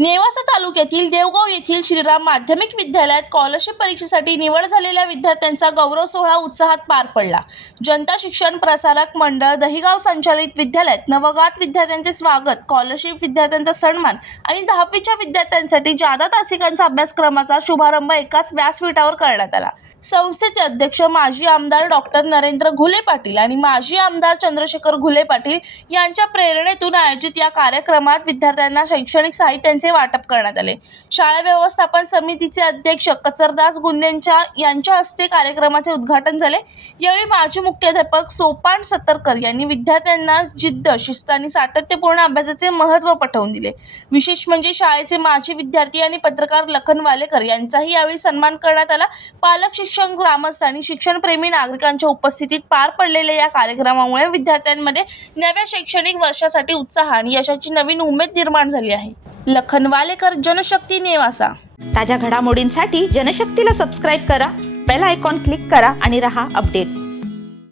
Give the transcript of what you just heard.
नेवासा तालुक्यातील देवगाव येथील श्रीराम माध्यमिक विद्यालयात स्कॉलरशिप परीक्षेसाठी निवड झालेल्या विद्यार्थ्यांचा गौरव सोहळा उत्साहात पार पडला। जनता शिक्षण प्रसारक मंडळ दहिगाव संचालित विद्यालयात नवगत विद्यार्थ्यांचे स्वागत, स्कॉलरशिप विद्यार्थ्यांचा सन्मान आणि 10वीच्या विद्यार्थ्यांसाठी जादा तासिकांचा अभ्यासक्रमाचा शुभारंभ एकाच व्यासपीठावर करण्यात आला। संस्थेचे अध्यक्ष माजी आमदार डॉक्टर नरेंद्र घुले पाटील आणि माजी आमदार चंद्रशेखर घुले पाटील यांच्या प्रेरणेतून आयोजित या कार्यक्रमात विद्यार्थ्यांना शैक्षणिक साहित्याचे वाटप करण्यात आले। शाळा व्यवस्थापन समितीचे अध्यक्ष कचरदास गुंदेंच्या यांच्या हस्ते कार्यक्रमाचे उद्घाटन झाले। यावेळी माजी मुख्याध्यापक सोपान सतरकर यांनी विद्यार्थ्यांना जिद्द, शिस्त आणि सातत्यपूर्ण अभ्यासाचे महत्त्व पटवून दिले। विशेष म्हणजे शाळेचे माजी विद्यार्थी आणि पत्रकार लखन वालेकर यांचाही यावेळी सन्मान करण्यात आला। पालक, शिक्षक, ग्रामस्थ आणि शिक्षणप्रेमी नागरिकांच्या उपस्थितीत पार पडलेल्या या कार्यक्रमामुळे विद्यार्थ्यांमध्ये नव्या शैक्षणिक वर्षासाठी उत्साह आणि यशाची नवीन उमेद निर्माण झाली आहे। लखन वालेकर, जनशक्ती, नेवासा। ताज्या घडामोडींसाठी जनशक्तीला सबस्क्राइब करा, बेल आयकॉन क्लिक करा आणि रहा अपडेट।